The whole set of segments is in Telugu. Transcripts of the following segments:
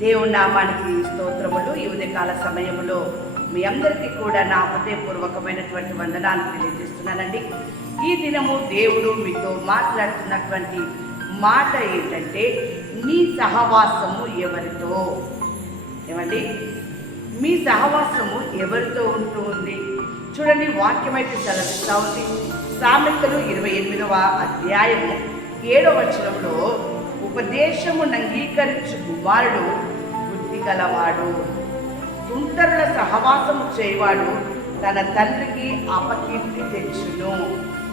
దేవుని నామానికి స్తోత్రములు. ఈ ఉదయకాల సమయంలో మీ అందరికీ కూడా నా హృదయపూర్వకమైనటువంటి వందనాలు తెలియజేస్తున్నానండి. ఈ దినము దేవుడు మీతో మాట్లాడుతున్నటువంటి మాట ఏంటంటే నీ సహవాసము ఎవరితో? ఏమండి? మీ సహవాసము ఎవరితో ఉంటూ ఉంది? చూడండి వాక్యం అయితే సెలవిస్తా ఉంది. సామెతలు ఇరవై ఎనిమిదవ అధ్యాయము ఏడవ వచనంలో ఉపదేశమును అంగీకరించుకు కుమారుడు బుద్ధి గలవాడు. తుంటరుల సహవాసము చేయవాడు తన తండ్రికి అపకీర్తి తెచ్చును.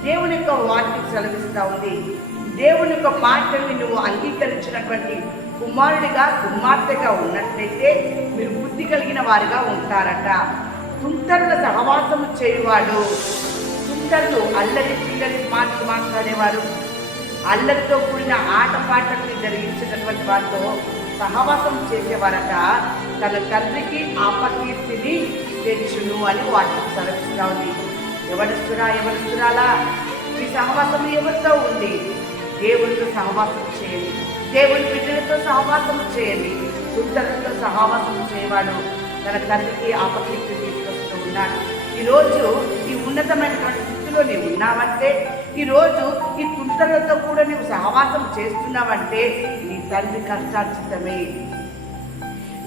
దేవుని యొక్క వాక్యం సెలవిస్తూ ఉంది. దేవుని యొక్క మాటల్ని నువ్వు అంగీకరించినటువంటి కుమారుడిగా కుమార్తెగా ఉన్నట్లయితే మీరు బుద్ధి కలిగిన వారిగా ఉంటారట. తుంటరుల సహవాసము చేయువాడు తుంటరులు అల్లరి చిల్లరి మాటలు మాట్లాడేవారు అల్లరితో కూడిన ఆటపాటల్ని జరిగించినటువంటి వారితో సహవాసం చేసేవారట. తన తండ్రికి అపకీర్తిని తెచ్చును అని వాటికి సెలవిస్తా ఉంది. ఎవరిస్తురా ఎవరిస్తురాలా మీ సహవాసం ఎవరితో ఉంది? దేవునితో సహవాసం చేయండి. దేవుని బిడ్డలతో సహవాసం చేయండి. కుంటలతో సహవాసం చేయవాడు తన తండ్రికి అపకీర్తిని తీసుకొస్తూ ఉన్నాడు. ఈరోజు ఈ ఉన్నతమైనటువంటి స్థితిలో నీవు ఉన్నావంటే ఈరోజు ఈ తుంటలతో కూడా నీవు సహవాసం చేస్తున్నావంటే నీ తండ్రి కష్టార్జితమే.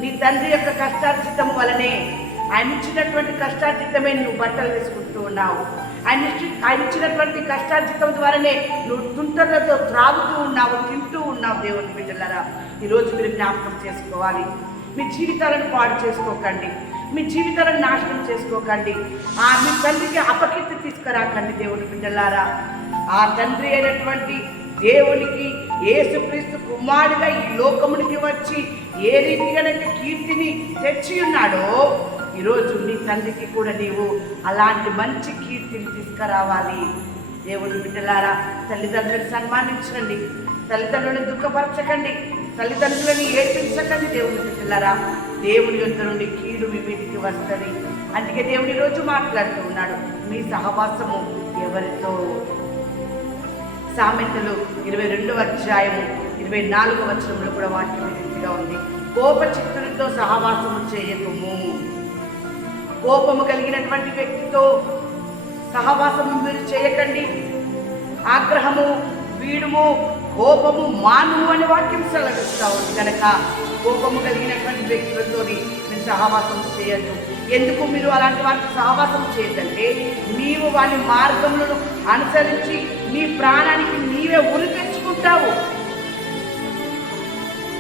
నీ తండ్రి యొక్క కష్టార్జితం వలనే ఆయన ఇచ్చినటువంటి కష్టార్జితమే నువ్వు బట్టలు వేసుకుంటూ ఉన్నావు. ఆయన ఆయన ఇచ్చినటువంటి కష్టార్జితం ద్వారానే నువ్వు తుంటర్లతో త్రాగుతూ ఉన్నావు తింటూ ఉన్నావు దేవుని బిడ్డలరా. ఈరోజు మీరు జ్ఞాపకం చేసుకోవాలి. మీ జీవితాలను పాడు చేసుకోకండి. మీ జీవితాలను నాశనం చేసుకోకండి. ఆ మీ తండ్రికి అపకీర్తి తీసుకురాకండి దేవుని బిడ్డలారా. ఆ తండ్రి అయినటువంటి దేవునికి యేసుక్రీస్తు కుమారుడిగా ఈ లోకమునికి వచ్చి ఏ రీతిగానైతే కీర్తిని తెచ్చి ఉన్నాడో ఈరోజు నీ తండ్రికి కూడా నీవు అలాంటి మంచి కీర్తిని తీసుకురావాలి. దేవుని బిడ్డలారా తల్లిదండ్రులను సన్మానించండి. తల్లిదండ్రులను దుఃఖపరచకండి. తల్లిదండ్రులని ఏడ్పించకండి దేవుని పిల్లరా దేవుని యొక్క నుండి కీడు మీ మీదికి వస్తుంది. అందుకే దేవుని ఈరోజు మాట్లాడుతూ ఉన్నాడు. మీ సహవాసము ఎవరితో? సామెతలు ఇరవై రెండవ అధ్యాయము ఇరవై నాలుగవ వచనంలో కూడా వాక్యం రీతిగా ఉంది. కోపచిత్తులతో సహవాసము చేయకము కోపము కలిగినటువంటి వ్యక్తితో సహవాసము మీరు చేయకండి. ఆగ్రహము వీడుము కోపము మానుము అనే వాక్యం సెలవిస్తా ఉంది. కనుక కోపము కలిగినటువంటి వ్యక్తులతో మీరు సహవాసం చేయద్దు. ఎందుకు మీరు అలాంటి వారికి సహవాసం చేయదంటే నీవు వారి మార్గములను అనుసరించి నీ ప్రాణానికి నీవే ఉరి తెచ్చుకుంటావు.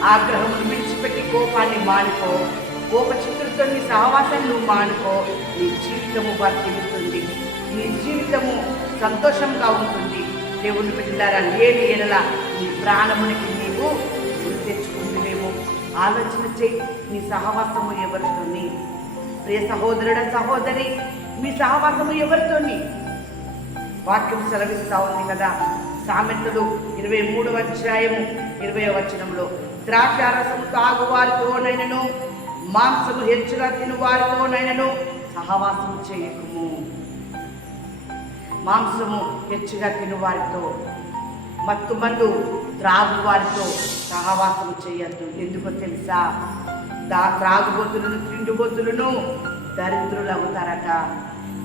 ఆగ్రహమును విడిచిపెట్టి కోపాన్ని మానుకో. కోప చిత్రులతో నీ సహవాసాన్ని నువ్వు మానుకో. నీ జీవితము వారికి నీ జీవితము సంతోషంగా ఉంటుంది. దేవుని బిడ్డలారా లేని ఎడల నీ ప్రాణమునికి నీవు గురి తెచ్చుకుంటున్నావు ఆలోచన చేయి నీ సహవాసము ఎవరితోని? ప్రియ సహోదరుడ సహోదరి మీ సహవాసము ఎవరితోని? వాక్యం సెలవిస్తా ఉంది కదా. సామెతలు ఇరవై మూడవ అధ్యాయము ఇరవై వచనంలో. ద్రాక్షారసము తాగు వారితోనైనను మాంసము హెచ్చుగా తిను వారితోనైనను సహవాసము చేయకము. మాంసము హెచ్చుగా తినువారితో మత్తు మందు త్రాగు వారితో సహవాసము చేయొద్దు. ఎందుకో తెలుసా? దా త్రాగుబోతులను తిండిబోతులను దరిద్రులు అవుతారట.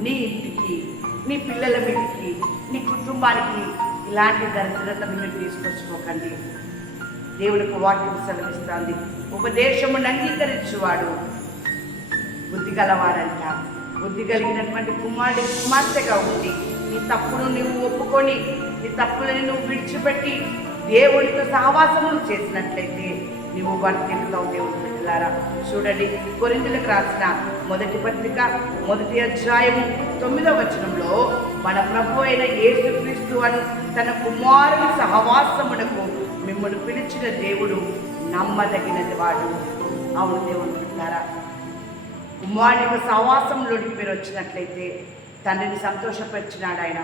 నీ ఇంటికి నీ పిల్లల మీదకి నీ కుటుంబానికి ఇలాంటి దరిద్రతను మీరు తీసుకొచ్చుకోకండి. దేవునికి వాక్యం సెలవిస్తుంది. ఉపదేశమును అంగీకరించేవాడు బుద్ధి గలవాడంట. బుద్ధి కలిగినటువంటి కుమారుడి కుమార్తెగా ఉంది నీ తప్పును నువ్వు ఒప్పుకొని నీ తప్పులను నువ్వు విడిచిపెట్టి దేవుడితో సహవాసములు చేసినట్లయితే నువ్వు వర్తిల్లుతావు దేవుడి బిడ్డలారా. చూడండి కొరిందులకు రాసిన మొదటి పత్రిక మొదటి అధ్యాయము తొమ్మిదవ వచనంలో మన ప్రభు అయిన యేసుక్రీస్తు అని తన కుమారుని సహవాసమునకు మిమ్మల్ని పిలిచిన దేవుడు నమ్మదగినది వాడు. అవును దేవుడు బిడ్డలారా. కుమారుని యొక్క సహవాసంలోనికి మీరు వచ్చినట్లయితే తండ్రిని సంతోషపరిచినాడు ఆయన.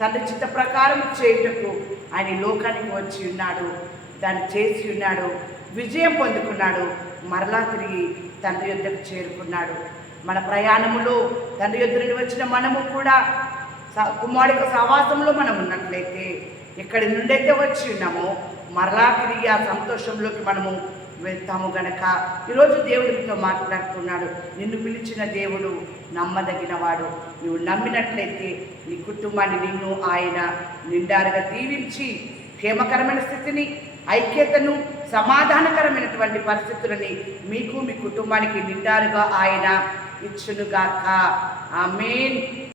తండ్రి చిత్త ప్రకారం చేయుటకు ఆయన లోకానికి వచ్చి ఉన్నాడు. దాన్ని చేసి ఉన్నాడు. విజయం పొందుకున్నాడు. మరలా తిరిగి తండ్రి యొద్దకు చేరుకున్నాడు. మన ప్రయాణములో తండ్రి యొద్ద నుండి వచ్చిన మనము కూడా స- కుమారుడి సహవాసంలో మనం ఉన్నట్లయితే ఎక్కడి నుండైతే వచ్చి ఉన్నామో మరలా తిరిగి ఆ సంతోషంలోకి మనము వెళ్తాము గనక. ఈరోజు దేవుడు మీతో మాట్లాడుతున్నాడు. నిన్ను పిలిచిన దేవుడు నమ్మదగినవాడు. నువ్వు నమ్మినట్లయితే నీ కుటుంబాన్ని నిన్ను ఆయన నిండారుగా దీవించి క్షేమకరమైన స్థితిని ఐక్యతను సమాధానకరమైనటువంటి పరిస్థితులని మీకు మీ కుటుంబానికి నిండారుగా ఆయన ఇచ్చునుగాక. ఆమేన్.